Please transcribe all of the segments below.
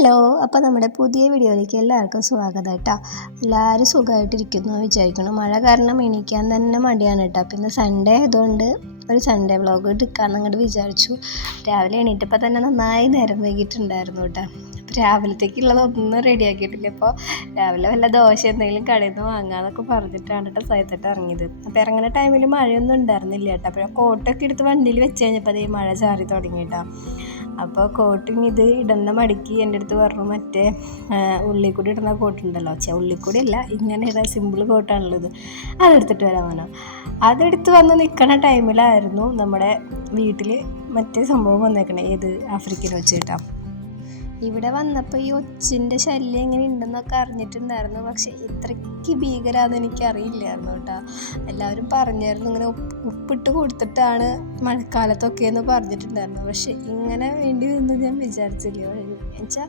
Hello, അപ്പോൾ നമ്മുടെ പുതിയ വീഡിയോയിലേക്ക് എല്ലാവർക്കും സ്വാഗതം കേട്ടോ. എല്ലാവരും സുഖമായിട്ടിരിക്കുന്നു വിചാരിക്കണം. മഴ കാരണം എണീക്കാൻ തന്നെ മടിയാണ് കേട്ടോ. പിന്നെ സൺഡേ ആയതുകൊണ്ട് ഒരു സൺഡേ വ്ളോഗ് എടുക്കാമെന്ന് അങ്ങോട്ട് വിചാരിച്ചു. രാവിലെ എണീറ്റപ്പോൾ തന്നെ നന്നായി നേരം വൈകിട്ടുണ്ടായിരുന്നു കേട്ടോ. അപ്പോൾ രാവിലത്തേക്കുള്ളതൊന്നും റെഡിയാക്കിയിട്ടില്ല. ഇപ്പോൾ രാവിലെ വല്ല ദോശ എന്തെങ്കിലും കടയിൽ നിന്ന് വാങ്ങാമെന്നൊക്കെ പറഞ്ഞിട്ടാണ് കേട്ടോ സൈത്തിട്ട് ഇറങ്ങിയത്. അപ്പോൾ ഇറങ്ങുന്ന ടൈമിൽ മഴയൊന്നും ഉണ്ടായിരുന്നില്ല കേട്ടോ. അപ്പോൾ കോട്ടൊക്കെ എടുത്ത് വണ്ടിയിൽ വെച്ച് കഴിഞ്ഞപ്പോൾ അതേ മഴ ചാറി തുടങ്ങി കേട്ടോ. അപ്പോൾ കോട്ടിങ് ഇത് ഇടുന്ന മടിക്ക് എൻ്റെ അടുത്ത് പറഞ്ഞു, മറ്റേ ഉള്ളിക്കൂടി ഇടുന്ന കോട്ടുണ്ടല്ലോ, ഉള്ളിക്കൂടി അല്ല, ഇങ്ങനെ ഇടാൻ സിമ്പിൾ കോട്ടാണുള്ളത്, അതെടുത്തിട്ട് വരാൻ പറഞ്ഞു. അതെടുത്ത് വന്ന് നിൽക്കണ ടൈമിലായിരുന്നു നമ്മുടെ വീട്ടിൽ മറ്റേ സംഭവം വന്നേക്കണേ, ഏത് ആഫ്രിക്കൻ വെച്ച് കേട്ടോ. ഇവിടെ വന്നപ്പോൾ ഈ ഒച്ചിൻ്റെ ശല്യം എങ്ങനെ ഉണ്ടെന്നൊക്കെ അറിഞ്ഞിട്ടുണ്ടായിരുന്നു. പക്ഷേ ഇത്രയ്ക്ക് ഭീകരാന്ന് എനിക്കറിയില്ലായിരുന്നു കേട്ടോ. എല്ലാവരും പറഞ്ഞായിരുന്നു ഇങ്ങനെ ഉപ്പിട്ട് കൊടുത്തിട്ടാണ് മഴക്കാലത്തൊക്കെ എന്ന് പറഞ്ഞിട്ടുണ്ടായിരുന്നു. പക്ഷെ ഇങ്ങനെ വേണ്ടി വന്ന് ഞാൻ വിചാരിച്ചില്ല. എന്നുവെച്ചാൽ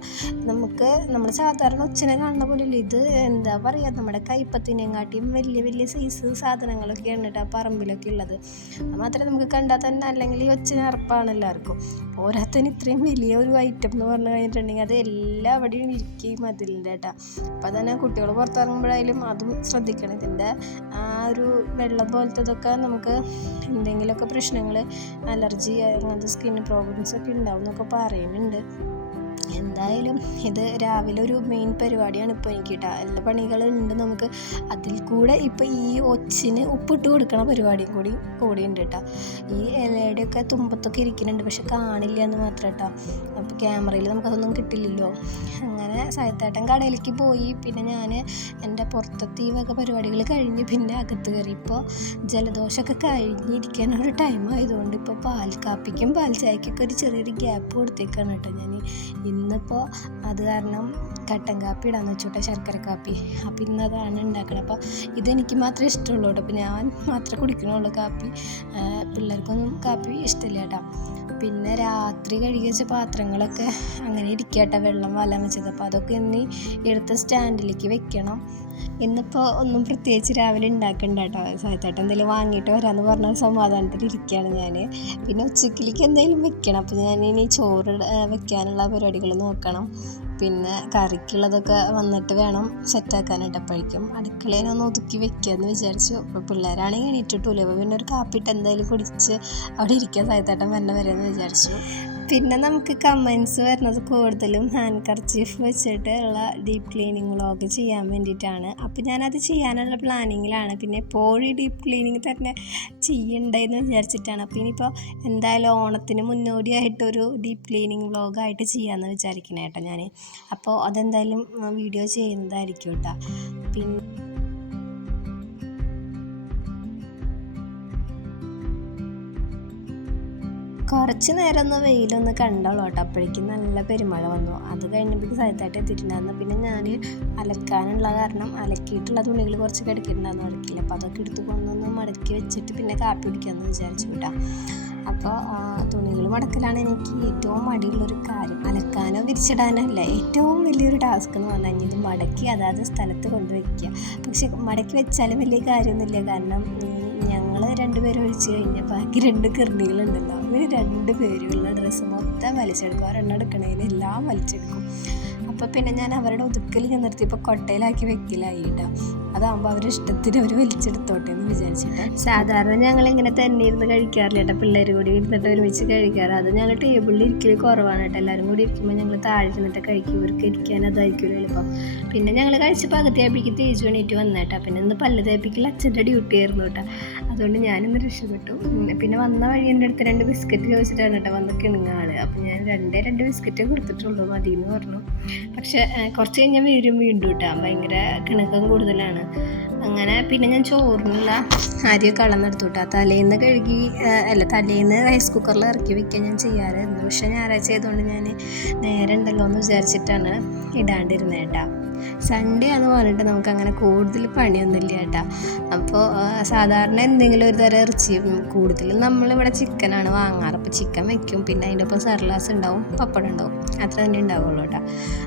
നമ്മൾ സാധാരണ ഒച്ചിനെ കാണുന്ന പോലെയല്ല ഇത്. എന്താ പറയുക, നമ്മുടെ കൈപ്പത്തിനെയും വലിയ വലിയ സൈസ് സാധനങ്ങളൊക്കെയാണ് കേട്ടോ പറമ്പിലൊക്കെ ഉള്ളത്. അത് മാത്രമേ നമുക്ക് കണ്ടാൽ തന്നെ, അല്ലെങ്കിൽ ഈ ഒച്ചിനെ അറപ്പാണ് എല്ലാവർക്കും. പോരാത്തതിന് ഇത്രയും വലിയ ഒരു ഐറ്റം എന്ന് പറഞ്ഞു കഴിഞ്ഞിട്ടുണ്ടെങ്കിൽ അത് എല്ലാവിടെയും ഇരിക്കുകയും അതിലിൻ്റെ കേട്ടോ. അപ്പോൾ തന്നെ കുട്ടികൾ പുറത്തിറങ്ങുമ്പോഴായാലും അതും ശ്രദ്ധിക്കണം. ഇതിൻ്റെ ആ ഒരു വെള്ളം പോലത്തതൊക്കെ നമുക്ക് എന്തെങ്കിലുമൊക്കെ പ്രശ്നങ്ങൾ, അലർജി, അങ്ങനത്തെ സ്കിൻ പ്രോബ്ലംസ് ഒക്കെ ഉണ്ടാവും എന്നൊക്കെ പറയുന്നുണ്ട്. എന്തായാലും ഇത് രാവിലെ ഒരു മെയിൻ പരിപാടിയാണ് ഇപ്പോൾ എനിക്ക് കേട്ടോ. എല്ലാ പണികളുണ്ട് നമുക്ക്. അതിൽ കൂടെ ഇപ്പോൾ ഈ ഒച്ചിന് ഉപ്പിട്ട് കൊടുക്കണ പരിപാടിയും കൂടി ഉണ്ട് കേട്ടോ. ഈ ഇലയുടെയൊക്കെ തുമ്പത്തൊക്കെ ഇരിക്കുന്നുണ്ട്, പക്ഷെ കാണില്ല എന്ന് മാത്രം കേട്ടോ. അപ്പോൾ ക്യാമറയിൽ നമുക്കതൊന്നും കിട്ടില്ലല്ലോ. അങ്ങനെ സായത്തേട്ടൻ കടയിലേക്ക് പോയി. പിന്നെ ഞാൻ എൻ്റെ പുറത്തത്തെ ഈ വക പരിപാടികൾ കഴിഞ്ഞ് പിന്നെ അകത്ത് കയറി. ഇപ്പോൾ ജലദോഷമൊക്കെ കഴിഞ്ഞിരിക്കാനൊരു ടൈം ആയതുകൊണ്ട് ഇപ്പോൾ പാൽ കാപ്പിക്കും പാൽ ചായക്കൊക്കെ ഒരു ചെറിയൊരു ഗ്യാപ്പ് കൊടുത്തേക്കാണ് കേട്ടോ ഞാൻ. ഇന്നിപ്പോൾ അത് കാരണം കട്ടൻ കാപ്പി ഇടാന്ന് വെച്ചോട്ടെ, ശർക്കര കാപ്പി. അപ്പോൾ ഇന്നതാണ് ഉണ്ടാക്കണം. അപ്പോൾ ഇതെനിക്ക് മാത്രമേ ഇഷ്ടമുള്ളൂ കേട്ടോ. അപ്പോൾ ഞാൻ മാത്രമേ കുടിക്കണുള്ളൂ കാപ്പി. പിള്ളേർക്കൊന്നും കാപ്പി ഇഷ്ടമില്ല കേട്ടോ. പിന്നെ രാത്രി കഴുകി വെച്ച പാത്രങ്ങളൊക്കെ അങ്ങനെ ഇരിക്കട്ടെ, വെള്ളം വലാൻ വെച്ചത്. അപ്പോൾ അതൊക്കെ ഇനി എടുത്ത് സ്റ്റാൻഡിലേക്ക് വെക്കണം. ഇന്നിപ്പോൾ ഒന്നും പ്രത്യേകിച്ച് രാവിലെ ഉണ്ടാക്കണ്ട കേട്ടോ. സായത്തേട്ടൻ എന്തെങ്കിലും വാങ്ങിയിട്ട് വരാമെന്ന് പറഞ്ഞ സമാധാനത്തിൽ ഇരിക്കുകയാണ് ഞാൻ. പിന്നെ ഉച്ചക്കിലേക്ക് എന്തെങ്കിലും വെക്കണം. അപ്പോൾ ഞാൻ ഇനി ചോറ് വെക്കാനുള്ള പരിപാടികൾ നോക്കണം. പിന്നെ കറിക്കുള്ളതൊക്കെ വന്നിട്ട് വേണം സെറ്റാക്കാനായിട്ട്. അപ്പോഴേക്കും അടുക്കളേനൊന്ന് ഒതുക്കി വെക്കാമെന്ന് വിചാരിച്ചു. അപ്പോൾ പിള്ളേരാണെങ്കിൽ എണീറ്റിട്ടില്ല. അപ്പോൾ പിന്നെ ഒരു കാപ്പിട്ട് എന്തായാലും കുടിച്ച് അവിടെ ഇരിക്കാൻ സായത്തേട്ടൻ വരണ വരെയെന്ന് വിചാരിച്ചു. പിന്നെ നമുക്ക് കമൻസ് വരുന്നത് കൂടുതലും ഹാൻഡ് കർച്ചീഫ് വെച്ചിട്ട് ഉള്ള ഡീപ്പ് ക്ലീനിങ് വ്ളോഗ് ചെയ്യാൻ വേണ്ടിയിട്ടാണ്. അപ്പോൾ ഞാനത് ചെയ്യാനുള്ള പ്ലാനിങ്ങിലാണ്. പിന്നെ എപ്പോഴും ഡീപ്പ് ക്ലീനിങ് തന്നെ ചെയ്യണ്ടെന്ന് വിചാരിച്ചിട്ടാണ്. അപ്പോൾ ഇനിയിപ്പോൾ എന്തായാലും ഓണത്തിന് മുന്നോടിയായിട്ടൊരു ഡീപ്പ് ക്ലീനിങ് വ്ളോഗായിട്ട് ചെയ്യാമെന്ന് വിചാരിക്കണേ കേട്ടോ ഞാൻ. അപ്പോൾ അതെന്തായാലും വീഡിയോ ചെയ്യുന്നതായിരിക്കും കേട്ടോ. പിന്നെ കുറച്ച് നേരം ഒന്ന് വെയിലൊന്ന് കണ്ടോളൂ കേട്ടോ. അപ്പോഴേക്കും നല്ല പെരുമഴ വന്നു. അത് കഴിഞ്ഞപ്പോൾ സൈത്തായിട്ട് എത്തിയിട്ടുണ്ടായിരുന്നു. പിന്നെ ഞാൻ അലക്കാനുള്ള കാരണം അലക്കിയിട്ടുള്ള തുണികൾ കുറച്ച് കിടക്കിയിട്ടുണ്ടായിരുന്നു, അലക്കില്ല. അപ്പോൾ അതൊക്കെ എടുത്ത് കൊണ്ടൊന്ന് മടക്കി വെച്ചിട്ട് പിന്നെ കാപ്പി കുടിക്കാമെന്ന് വിചാരിച്ചു കേട്ടോ. അപ്പോൾ തുണികൾ മടക്കലാണ് എനിക്ക് ഏറ്റവും മടിയുള്ളൊരു കാര്യം. അലക്കാനോ വിരിച്ചിടാനോ അല്ല, ഏറ്റവും വലിയൊരു ടാസ്ക് എന്ന് പറഞ്ഞു കഴിഞ്ഞാൽ ഇത് മടക്കി അതാത് സ്ഥലത്ത് കൊണ്ടുവയ്ക്കുക. പക്ഷെ മടക്കി വെച്ചാലും വലിയ കാര്യമൊന്നുമില്ല. കാരണം ഞങ്ങൾ 2 പേരും ഒഴിച്ച് കഴിഞ്ഞാൽ ബാക്കി 2 കിർണികളുണ്ടല്ലോ, അവർ 2 പേരുള്ള ഡ്രസ്സ് മൊത്തം വലിച്ചെടുക്കും. ഒരെണ്ണം എടുക്കണേന് എല്ലാം വലിച്ചെടുക്കും. അപ്പോൾ പിന്നെ ഞാൻ അവരുടെ ഒതുക്കൽ ഞാൻ നിർത്തിയപ്പോൾ കൊട്ടയിലാക്കി വെക്കലായി കേട്ടോ. അതാകുമ്പോൾ അവരുടെ ഇഷ്ടത്തിന് അവർ വലിച്ചെടുത്തോട്ടെ എന്ന് വിചാരിച്ചിട്ട്. സാധാരണ ഞങ്ങളിങ്ങനെ തന്നെ ഇരുന്ന് കഴിക്കാറില്ല കേട്ടോ. പിള്ളേർ കൂടി ഇരുന്നിട്ട് ഒരുമിച്ച് കഴിക്കാറ്. അത് ഞങ്ങൾ ടേബിളിൽ ഇരിക്കൽ കുറവാണ് കേട്ടോ. എല്ലാവരും കൂടി ഇരിക്കുമ്പോൾ ഞങ്ങൾ താഴെ ഇരുന്നിട്ട് കഴിക്കും. ഇവർക്ക് ഇരിക്കാൻ അതായിരിക്കുമല്ലോ എളുപ്പം. പിന്നെ ഞങ്ങൾ കഴിച്ച് പകുതിയാപ്പിക്ക് തേച്ച് വേണ്ടിയിട്ട് വന്നേട്ടാ. പിന്നെ ഇന്ന് പല്ല് തേപ്പിക്കൽ അച്ഛൻ്റെ ഡ്യൂട്ടി ആയിരുന്നു കേട്ടോ. അതുകൊണ്ട് ഞാനിന്ന് രക്ഷപ്പെട്ടു. പിന്നെ വന്ന വഴി എൻ്റെ അടുത്ത് 2 ബിസ്ക്കറ്റ് ചോദിച്ചിട്ടാണ് കേട്ടോ വന്ന് കിണുങ്ങ ആൾ. അപ്പോൾ ഞാൻ 2 ബിസ്ക്കറ്റേ കൊടുത്തിട്ടുള്ളൂ, മതിയെന്ന് പറഞ്ഞു. പക്ഷെ കുറച്ച് കഴിഞ്ഞാൽ വീണ്ടും കേട്ടോ, ഭയങ്കര കിണക്കം കൂടുതലാണ്. അങ്ങനെ പിന്നെ ഞാൻ ചോറിനുള്ള അരിയൊക്കെ കളന്നെടുത്തു കേട്ടോ. തലേന്ന് റൈസ് കുക്കറിൽ ഇറക്കി വെക്കാൻ ഞാൻ ചെയ്യാറായിരുന്നു. പക്ഷെ ഞായറാഴ്ച ആയതുകൊണ്ട് ഞാൻ നേരെ ഉണ്ടല്ലോ എന്ന് വിചാരിച്ചിട്ടാണ് ഇടാണ്ടിരുന്നത് കേട്ടോ. സൺഡേ ആണെന്ന് പറഞ്ഞിട്ട് നമുക്കങ്ങനെ കൂടുതൽ പണിയൊന്നുമില്ല കേട്ടോ. അപ്പോൾ സാധാരണ എന്തെങ്കിലും ഒരു തരം ഇറച്ചി, കൂടുതലും നമ്മളിവിടെ ചിക്കനാണ് വാങ്ങാറ്. അപ്പോൾ ചിക്കൻ വെക്കും, പിന്നെ അതിൻ്റെ ഒപ്പം സർലാസ് ഉണ്ടാവും, പപ്പടം ഉണ്ടാവും, അത്ര തന്നെ ഉണ്ടാവുള്ളൂ കേട്ടോ.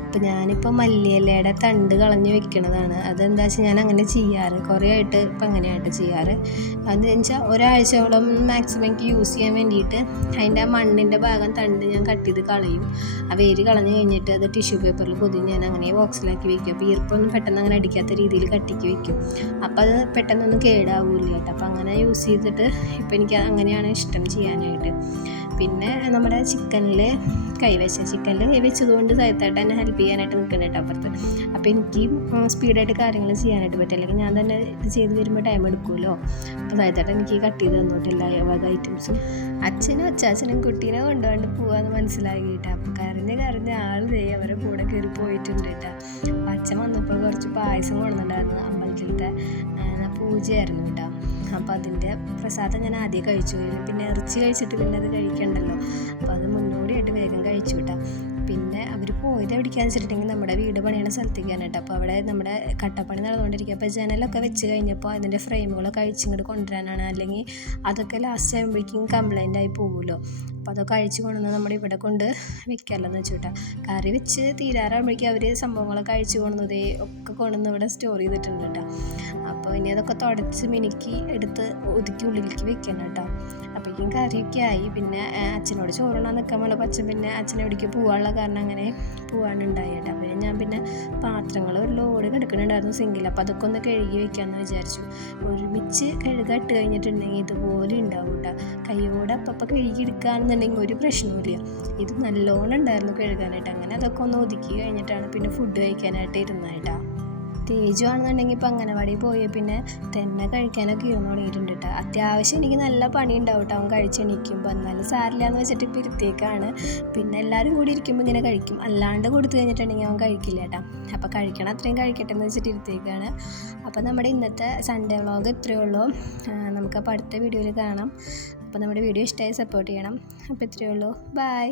അപ്പോൾ ഞാനിപ്പോൾ മല്ലിയിലയുടെ തണ്ട് കളഞ്ഞ് വെക്കണതാണ്. അതെന്താ വെച്ചാൽ ഞാൻ അങ്ങനെ ചെയ്യാറ്, കുറേ ആയിട്ട് ഇപ്പം അങ്ങനെയായിട്ട് ചെയ്യാറ്. അതെന്ന് വെച്ചാൽ ഒരാഴ്ചയോളം മാക്സിമം എനിക്ക് യൂസ് ചെയ്യാൻ വേണ്ടിയിട്ട് അതിൻ്റെ ആ മണ്ണിൻ്റെ ഭാഗം തണ്ട് ഞാൻ കട്ട് ചെയ്ത് കളയും. ആ വേര് കളഞ്ഞ് കഴിഞ്ഞിട്ട് അത് ടിഷ്യൂ പേപ്പറിൽ പൊതിഞ്ഞ് ഞാൻ അങ്ങനെ ബോക്സിലാക്കി വെക്കും. അപ്പോൾ ഈർപ്പൊന്നും പെട്ടെന്ന് അങ്ങനെ അടിക്കാത്ത രീതിയിൽ കട്ടിക്ക് വെക്കും. അപ്പോൾ അത് പെട്ടെന്നൊന്നും കേടാവില്ല കേട്ടോ. അപ്പോൾ അങ്ങനെ യൂസ് ചെയ്തിട്ട് ഇപ്പോൾ എനിക്ക് അങ്ങനെയാണ് ഇഷ്ടം ചെയ്യാനായിട്ട്. പിന്നെ നമ്മുടെ ചിക്കനിൽ കൈവച്ചതുകൊണ്ട് സൈത്തായിട്ട് എന്നെ ഹെൽപ്പ് ചെയ്യാനായിട്ട് നിൽക്കുന്നുണ്ട് കേട്ടോ അപ്പുറത്ത്. അപ്പോൾ എനിക്ക് സ്പീഡായിട്ട് കാര്യങ്ങൾ ചെയ്യാനായിട്ട് പറ്റും, അല്ലെങ്കിൽ ഞാൻ തന്നെ ഇത് ചെയ്ത് വരുമ്പോൾ ടൈം എടുക്കുമല്ലോ. അപ്പോൾ സൈത്തായിട്ട് എനിക്ക് കട്ട് ചെയ്ത് തന്നിട്ടില്ല വക ഐറ്റംസും. അച്ഛനും അച്ചാച്ചനും കുട്ടീനെ കൊണ്ടുപോകാണ്ട് പോകാമെന്ന് മനസ്സിലാക്കി കേട്ടോ. അപ്പോൾ കരഞ്ഞ് ആൾ അവരെ കൂടെ കയറി പോയിട്ടുണ്ട് കേട്ടോ. അപ്പോൾ അച്ഛൻ വന്നപ്പോൾ കുറച്ച് പായസം കൊണ്ടുവന്നിട്ടുണ്ടായിരുന്നു, അമ്പലത്തിലത്തെ പൂജയായിരുന്നു കേട്ടോ. അപ്പോൾ അതിൻ്റെ പ്രസാദം ഞാൻ ആദ്യം കഴിച്ചു, പിന്നെ ഇറച്ചി കഴിച്ചിട്ട് പിന്നെ അത് കഴിക്കണ്ടല്ലോ. അപ്പോൾ അത് മുന്നോടിയായിട്ട് വേഗം കഴിച്ചു കേട്ടോ. പിന്നെ അവർ പോയത് എവിടേക്കാന്ന് വെച്ചിട്ടുണ്ടെങ്കിൽ നമ്മുടെ വീട് പണിയണ സ്ഥലത്തേക്കാണ് കേട്ടോ. അപ്പോൾ അവിടെ നമ്മുടെ കട്ടപ്പണി നടന്നുകൊണ്ടിരിക്കുക. അപ്പോൾ ജനലൊക്കെ വെച്ച് കഴിഞ്ഞപ്പോൾ അതിൻ്റെ ഫ്രെയിമുകളൊക്കെ അഴിച്ചിങ്ങോട്ട് കൊണ്ടുവരാനാണ്, അല്ലെങ്കിൽ അതൊക്കെ ലാസ്റ്റ് ആകുമ്പോഴേക്കും കംപ്ലൈൻ്റ് ആയി പോകുമല്ലോ. അപ്പോൾ അതൊക്കെ അഴിച്ച് കൊണ്ടുവന്ന് നമ്മുടെ ഇവിടെ കൊണ്ട് വെക്കാമല്ലോ വെച്ചു കേട്ടോ. കറി വെച്ച് തീരാറാകുമ്പോഴേക്കും അവർ സംഭവങ്ങളൊക്കെ അഴിച്ച് കൊണ്ടുവന്നതേ ഒക്കെ കൊണ്ടുവന്ന് ഇവിടെ സ്റ്റോർ ചെയ്തിട്ടുണ്ട് കേട്ടോ. അപ്പോൾ ഇനി അതൊക്കെ തുടച്ച് മിനുക്കി എടുത്ത് ഒതുക്കി ഉള്ളിലേക്ക് വെക്കണം കേട്ടോ. അപ്പോഴേക്കും കറിയൊക്കെ ആയി. പിന്നെ അച്ഛനോട് ചോറിനാൻ നിൽക്കാൻ വേണ്ടപ്പോൾ അച്ഛൻ പിന്നെ അച്ഛനെവിടേക്ക് പോകാനുള്ള കാരണം അങ്ങനെ പോകാനുണ്ടായി കേട്ടോ. അപ്പോൾ ഞാൻ പിന്നെ പാത്രങ്ങൾ ഒരു ലോഡ് കിടക്കുന്നുണ്ടായിരുന്നു സിങ്കിൽ. അപ്പോൾ അതൊക്കെ ഒന്ന് കഴുകി വെക്കാമെന്ന് വിചാരിച്ചു. ഒരുമിച്ച് കഴുകിട്ട് കഴിഞ്ഞിട്ടുണ്ടെങ്കിൽ ഇതുപോലെ ഉണ്ടാവും കേട്ടോ. കൈയോടെ അപ്പം കഴുകി എടുക്കുകയാണെന്നുണ്ടെങ്കിൽ ഒരു പ്രശ്നവുമില്ല. ഇത് നല്ലോണം ഉണ്ടായിരുന്നു കഴുകാനായിട്ട്. അങ്ങനെ അതൊക്കെ ഒന്ന് ഒതുക്കി കഴിഞ്ഞിട്ടാണ് പിന്നെ ഫുഡ് കഴിക്കാനായിട്ട് ഇരുന്നേട്ടാ. തേജു ആണെന്നുണ്ടെങ്കിൽ ഇപ്പം അംഗനവാടി പോയി പിന്നെ തന്നെ കഴിക്കാനൊക്കെ ഇരുന്ന് തുടങ്ങിയിട്ടുണ്ട് കേട്ടോ. അത്യാവശ്യം എനിക്ക് നല്ല പണി ഉണ്ടാവും കേട്ടോ അവൻ കഴിച്ചെണീക്കുമ്പോൾ. എന്നാലും സാരില്ല എന്ന് വെച്ചിട്ട് ഇപ്പം ഇരുത്തേക്കാണ്. പിന്നെ എല്ലാവരും കൂടി ഇരിക്കുമ്പോൾ ഇങ്ങനെ കഴിക്കും, അല്ലാണ്ട് കൊടുത്തു കഴിഞ്ഞിട്ടുണ്ടെങ്കിൽ അവൻ കഴിക്കില്ല കേട്ടോ. അപ്പോൾ കഴിക്കണം അത്രയും കഴിക്കട്ടെ എന്ന് വെച്ചിട്ട് ഇരുത്തേക്കാണ്. അപ്പോൾ നമ്മുടെ ഇന്നത്തെ സൺഡേ വ്ളോഗ് ഇത്രയേ ഉള്ളൂ. നമുക്കപ്പോൾ അടുത്ത വീഡിയോയിൽ കാണാം. അപ്പോൾ നമ്മുടെ വീഡിയോ ഇഷ്ടമായി സപ്പോർട്ട് ചെയ്യണം. അപ്പോൾ ഇത്രയേ ഉള്ളൂ. ബൈ.